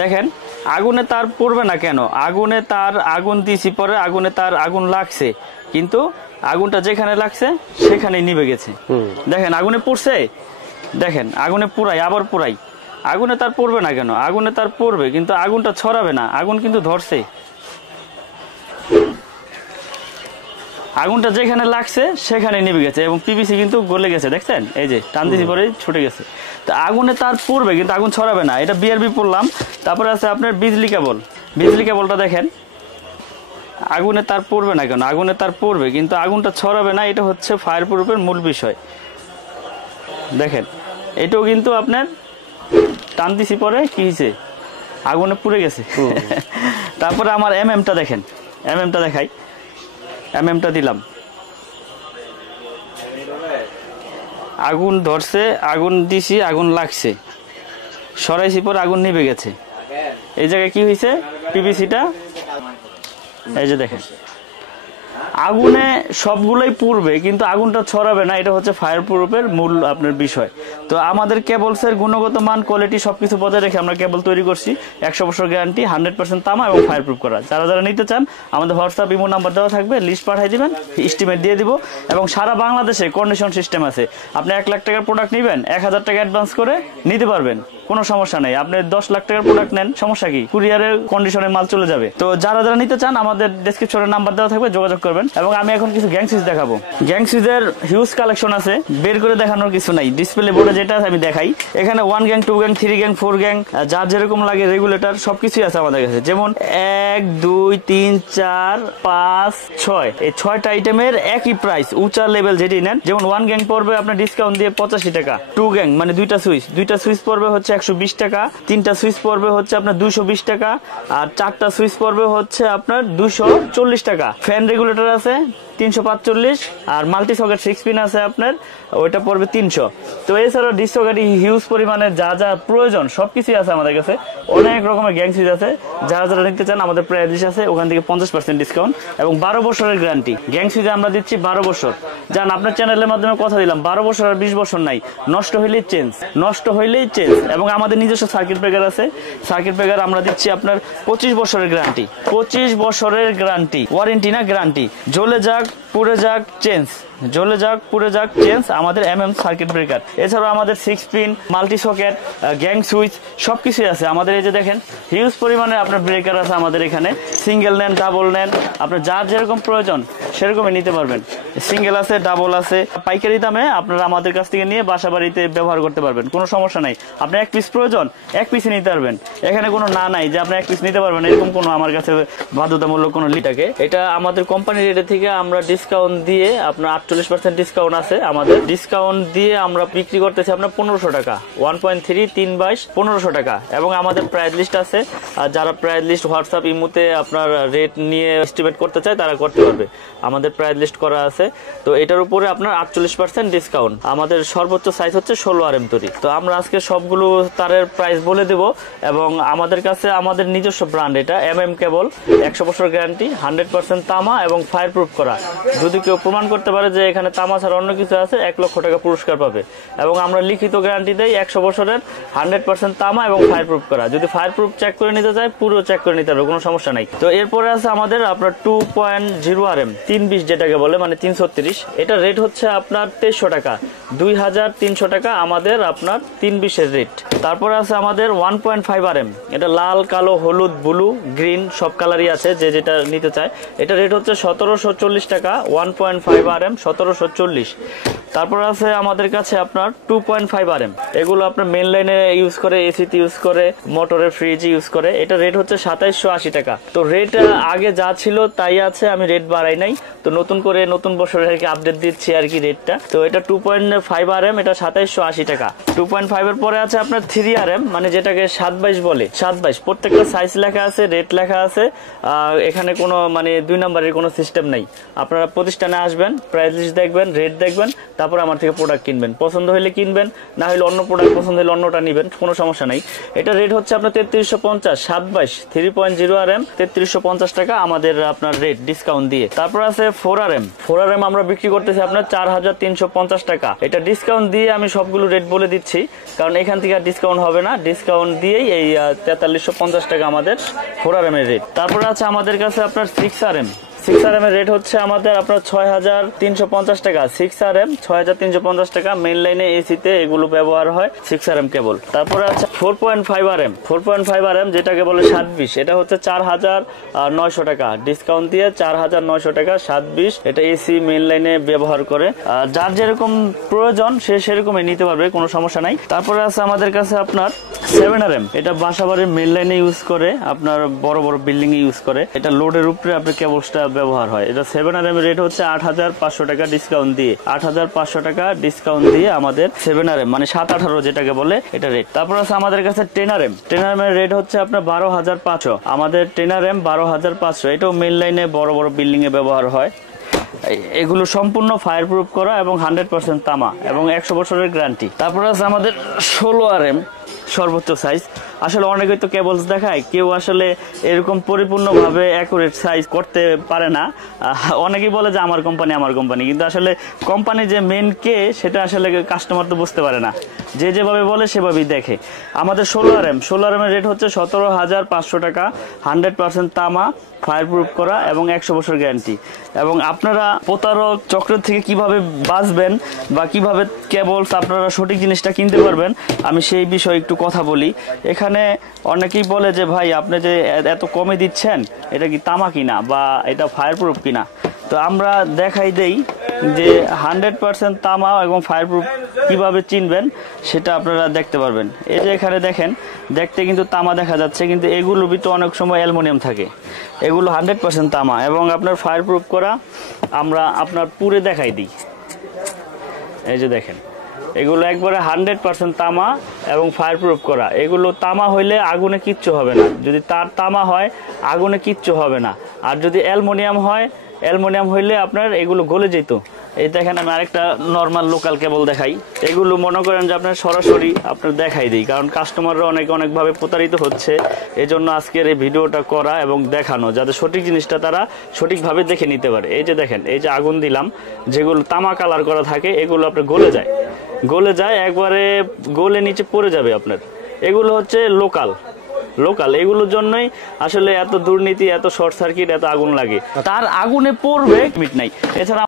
দেখেন আগুনে তার পড়বে না কেন, আগুনে তার আগুন দিছি পরে আগুনে তার আগুন লাগছে, কিন্তু আগুনটা যেখানে লাগছে সেখানেই নিভে গেছে। দেখেন আগুনে পড়ছে, দেখেন আগুনে পুরাই আবার পুরাই, আগুনে তার পড়বে না কেন, আগুনে তার পড়বে কিন্তু আগুনটা ছড়াবে না, আগুন কিন্তু ধরছে, আগুনটা যেখানে লাগছে সেখানে নিভে গেছে এবং পিভিসি কিন্তু গলে গেছে, দেখছেন এই যে টান দিছি পরে ছুটে গেছে। তো আগুনে তার পড়বে কিন্তু আগুন ছড়াবে না, এটা বিআরবি পড়লাম। তারপরে আছে আপনার বিজলি কেবল, বিজলি কেবলটা দেখেন আগুনে তার পড়বে না কেন, আগুনে তার পড়বে কিন্তু আগুনটা ছড়াবে না, এটা হচ্ছে ফায়ার প্রুফের মূল বিষয়। দেখেন এটাও কিন্তু আপনার টান দিছি পরে কি হয়েছে, আগুনে পুড়ে গেছে। তারপরে আমার এমএমটা দেখেন, এমএমটা দেখাই, এমএমটা দিলাম, আগুন ধরছে, আগুন দিছি, আগুন লাগছে, সরাইছি পরে আগুন নিভে গেছে। এই জায়গায় কি হয়েছে, পিভিসিটা এই যে দেখেন আগুনে সবগুলোই পুড়বে কিন্তু আগুনটা ছড়াবে না, এটা হচ্ছে ফায়ার প্রুফের মূল আপনার বিষয়। তো আমাদের কেবলসের গুণগত মান, কোয়ালিটি সবকিছু বজায় রেখে আমরা কেবল তৈরি করছি, 100 বছর গ্যারান্টি, 100% তামা এবং ফায়ার প্রুফ করা। যারা যারা নিতে চান আমাদের হোয়াটসঅ্যাপ ইমো নাম্বার দেওয়া থাকবে, লিস্ট পাঠিয়ে দিবেন, এস্টিমেট দিয়ে দিব এবং সারা বাংলাদেশে কন্ডিশন সিস্টেম আছে। আপনি 1 লাখ টাকার প্রোডাক্ট নেবেন, 1000 টাকা অ্যাডভান্স করে নিতে পারবেন, কোনো সমস্যা নেই। আপনি 10 লাখ টাকার প্রোডাক্ট নেন, সমস্যা কি, কুরিয়ারের কন্ডিশনে মাল চলে যাবে। তো যারা যারা নিতে চান আমাদের ডেসক্রিপশনে নাম্বার দেওয়া থাকবে, যোগাযোগ করবেন। এবং আমি এখন কিছু গ্যাং সুইচ দেখাবো, গ্যাং সুইচের হিউজ কালেকশন আছে, বের করে দেখানোর কিছু নাই, ডিসপ্লে বোর্ডে যেটা আছে আমি দেখাই। এখানে 1 গ্যাং, 2 গ্যাং, 3 গ্যাং, 4 গ্যাং, যার যেরকম লাগে রেগুলেটর সবকিছুই আছে আমাদের কাছে। যেমন 1 2 3 4 5 6, এই 6টা আইটেমের একই প্রাইস, উঁচা লেভেল যেটি নেন। যেমন 1 গ্যাং পড়বে আপনার ডিসকাউন্ট দিয়ে 85 টাকা, 2 গ্যাং মানে দুইটা সুইচ পড়বে হচ্ছে 120 টাকা, 3টা সুইচ পড়বে হচ্ছে আপনার 220 টাকা, আর 4টা সুইচ পড়বে হচ্ছে আপনার 240 টাকা। ফ্যান রেগুলেটর আছে 345, আর মাল্টি সকেট 6 পিন আছে আপনার, ওইটা পড়বে 300। তো এছাড়াও ডিস সকেট হিউজ পরিমাণে যা যা প্রয়োজন সবকিছু আছে আমাদের কাছে, অনেক রকমের গ্যাং সুইচ আছে। যারা যারা নিতে চান আমাদের প্রাইস লিস্ট আছে, ওখান থেকে 50% ডিসকাউন্ট এবং 12 বছরের গ্যারান্টি। গ্যাং সুইচে আমরা দিচ্ছি 12 বছর। জান আপনার চ্যানেলের মাধ্যমে কথা দিলাম, 12 বছর আর 20 বছর নাই, নষ্ট হইলেই চেঞ্জ, নষ্ট হইলেই চেঞ্জ। এবং আমাদের নিজস্ব সার্কিট ব্রেকার আছে, সার্কিট ব্রেকার আমরা দিচ্ছি আপনার 25 বছরের গ্যারান্টি, 25 বছরের গ্যারান্টি, ওয়ারেন্টি না গ্যারান্টি। জ্বলে যাক পুড়ে যাক চেঞ্জ, জ্বলে যাক পুড়ে যাক চেঞ্জ, আমাদের এমএম সার্কিট ব্রেকার। এছাড়াও আমাদের 6 pin, multi socket, gang switch সবকিছুই আছে আমাদের। এই যে দেখেন হিউজ পরিমাণে আপনার ব্রেকার আছে আমাদের এখানে, সিঙ্গেল নেন ডাবল নেন, আপনার যার যেরকম প্রয়োজন সেরকমই নিতে পারবেন। সিঙ্গেল আছে, ডাবল আছে, পাইকারি দামে আপনারা আমাদের কাছ থেকে নিয়ে বাসা বাড়িতে ব্যবহার করতে পারবেন, কোনো সমস্যা নাই। আপনি 1 পিস প্রয়োজন 1 পিসই নিতে পারবেন, এখানে কোনো না নাই যে আপনি 1 পিস নিতে পারবেন এরকম কোনো আমার কাছে বাধ্যতামূলক কোনো লিটাকে। এটা আমাদের কোম্পানি রেট থেকে আমরা ডিসকাউন্ট দিয়ে আপনার 48% ডিসকাউন্ট আছে আমাদের, ডিসকাউন্ট দিয়ে আমরা বিক্রি করতেছি আপনার 1500 টাকা, 1.3 3/22 1500 টাকা। এবং আমাদের প্রাইস লিস্ট আছে, আর যারা প্রাইস লিস্ট হোয়াটসঅ্যাপ ইমোতে আপনার রেট নিয়ে এস্টিমেট করতে চায় তারা করতে পারবে, আমাদের প্রাইস লিস্ট করা আছে। তো এটার উপরে আপনার 48% ডিসকাউন্ট। আমাদের সর্বোচ্চ সাইজ হচ্ছে 16 RM তৈরি। তো আমরা আজকে সবগুলো তারের প্রাইস বলে দেব এবং আমাদের কাছে আমাদের নিজস্ব ব্র্যান্ড, এটা এমএম কেবল, 100 বছর গ্যারান্টি, 100% তামা এবং ফায়ার প্রুফ করা। যদি কেউ প্রমাণ করতে পারে যে এখানে তামা ছাড়া অন্য কিছু আছে, 1 লক্ষ টাকা পুরস্কার পাবে। এবং আমরা লিখিত গ্যারান্টি দেই 100 বছরের, 100% তামা এবং ফায়ার প্রুফ করা। যদি ফায়ার প্রুফ চেক করে নিতে চায় পুরো চেক করে নিতে হবে, কোনো সমস্যা নাই। তো এরপরে আছে আমাদের আপনার 2.0 RM 320 যেটাকে বলে, মানে 336, এটা রেট হচ্ছে আপনার 2300 টাকা, 2300 টাকা আমাদের আপনার 320 এর রেট। তারপরে আছে আমাদের 1.5 RM, এটা লাল, কালো, হলুদ, ব্লু, গ্রিন সব কালারই আছে, যে যেটা নিতে চায়। এটা রেট হচ্ছে 1740 টাকা, 1.5 RM 1740। তারপর আছে আমাদের কাছে আপনার 2.5 RM, এগুলো আপনার মেন লাইনে ইউজ করে, এসিতে ইউজ করে, মোটরের ফ্রিজ ইউজ করে। এটা রেট হচ্ছে 2780 টাকা। তো রেট আগে যা ছিল তাই আছে, আমি রেট বাড়াই নাই। তো নতুন করে নতুন বছরের আর কি আপডেট দিচ্ছি আর কি রেটটা। তো এটা 2.5 RM, এটা 2780 টাকা। 2.5 এর পরে আছে আপনার 3 RM, মানে যেটাকে 722 বলে, 722 প্রত্যেকটা সাইজ লেখা আছে, রেট লেখা আছে। এখানে কোনো মানে 2 নম্বরের কোনো সিস্টেম নাই। আপনারা প্রতিষ্ঠানে আসবেন, প্রাইস লিস্ট দেখবেন, রেট দেখবেন, তারপর আমার থেকে প্রোডাক্ট কিনবেন। পছন্দ হলে কিনবেন, না হলে অন্য প্রোডাক্ট পছন্দ হলে অন্যটা নেবেন, কোনো সমস্যা নাই। এটা রেট হচ্ছে আপনার 3350 722 3.0 RM 3350 টাকা আমাদের আপনার রেট ডিসকাউন্ট দিয়ে। তারপর আছে 4RM। 4RM আমরা বিক্রি করতেছি আপনার 4350 টাকা। এটা ডিসকাউন্ট দিয়ে আমি সবগুলো রেট বলে দিচ্ছি, কারণ এখান থেকে আর ডিসকাউন্ট হবে না। ডিসকাউন্ট দিয়েই এই 4350 টাকা আমাদের 4RM এর রেট। তারপর আছে আমাদের কাছে আপনার 6RM। 6RM এর রেট হচ্ছে আমাদের আপনার 6350 টাকা। 6RM 6350 টাকা। মেইন লাইনে এসিতে এগুলো ব্যবহার হয় 6RM কেবল। তারপরে আছে 4.5RM। 4.5RM যেটাকে বলে 720, এটা হচ্ছে 4900 টাকা। ডিসকাউন্ট দিয়ে 4900 টাকা 720। এটা এসি মেইন লাইনে ব্যবহার করে, যার যেরকম প্রয়োজন সে সেরকমই নিতে পারবে, কোনো সমস্যা নাই। তারপরে আছে আমাদের কাছে আপনার 7RM। এটা বাসাবাড়ির মেইন লাইনে ইউজ করে, আপনার বড় বড় বিল্ডিং এ ইউজ করে। এটা লোডের উপরে আপনি কেবলসটা ব্যবহার হয়। এটা 7RM এর রেট হচ্ছে 8500 টাকা ডিসকাউন্ট দিয়ে। 8500 টাকা ডিসকাউন্ট দিয়ে আমাদের 7RM মানে 718 যেটাকে বলে এটা রেট। তারপর আছে আমাদের কাছে 10RM। 10RM এর রেট হচ্ছে আপনার 12500। আমাদের 10RM 12500। এটাও মেইন লাইনে বড় বড় বিল্ডিং এ ব্যবহার হয়। এগুলো সম্পূর্ণ ফায়ার প্রুফ করা এবং 100% তামা এবং 100 বছরের গ্যারান্টি। তারপর আছে আমাদের 16RM সর্বোচ্চ সাইজ। আসলে অনেকেই তো কেবলস দেখায়, কেউ আসলে এরকম পরিপূর্ণভাবে অ্যাকুরেট সাইজ করতে পারে না। অনেকেই বলে যে আমার কোম্পানি, কিন্তু আসলে কোম্পানি যে মেন কে সেটা আসলে কাস্টমার তো বুঝতে পারে না, যে যেভাবে বলে সেভাবেই দেখে। আমাদের 16RM এর রেট হচ্ছে 17500 টাকা। 100% তামা, ফায়ার প্রুফ করা এবং 100 বছর গ্যারান্টি। এবং আপনারা প্রতারক চক্রের থেকে কিভাবে বাঁচবেন বা কিভাবে কেবলস আপনারা সঠিক জিনিসটা কিনতে পারবেন, আমি সেই বিষয়ে একটু কথা বলি। এখানে অনেকেই বলে যে ভাই আপনি যে এত কমে দিচ্ছেন, এটা কি তামা কিনা বা এটা ফায়ার প্রুফ কিনা। তো আমরা দেখাই দেই যে 100% তামা এবং ফায়ার প্রুফ কিভাবে চিনবেন সেটা আপনারা দেখতে পারবেন। এই যে এখানে দেখেন, দেখতে কিন্তু তামা দেখা যাচ্ছে, কিন্তু এগুলো ভিতরে অনেক সময় অ্যালুমিনিয়াম থাকে। এগুলো 100% তামা এবং আপনার ফায়ার প্রুফ করা। আমরা আপনার পুরে দেখাই দিই। এই যে দেখেন, এগুলো একবারে 100% তামা এবং ফায়ার প্রুফ করা। এগুলো তামা হইলে আগুনে কিচ্ছু হবে না, যদি তার তামা হয় আগুনে কিচ্ছু হবে না। আর যদি অ্যালুমিনিয়াম হইলে আপনার এগুলো গলে যেত। এই দেখেন, আমি আরেকটা নর্মাল লোকাল কেবল দেখাই। এগুলো মনে করেন যে আপনার সরাসরি আপনার দেখাই দিই, কারণ কাস্টমাররা অনেকভাবে প্রতারিত হচ্ছে। এই জন্য আজকের এই ভিডিওটা করা এবং দেখানো, যাতে সঠিক জিনিসটা তারা সঠিকভাবে দেখে নিতে পারে। এই যে দেখেন, এই যে আগুন দিলাম, যেগুলো তামা কালার করা থাকে এগুলো আপনার গলে যায় একবারে, গলে নিচে পড়ে যাবে আপনার। এগুলো হচ্ছে লোকাল। এগুলোর জন্যই আসলে এত দুর্নীতি, এত শর্ট সার্কিট, এত আগুন লাগে। তার আগুনে পড়বে মিট নাই। এছাড়া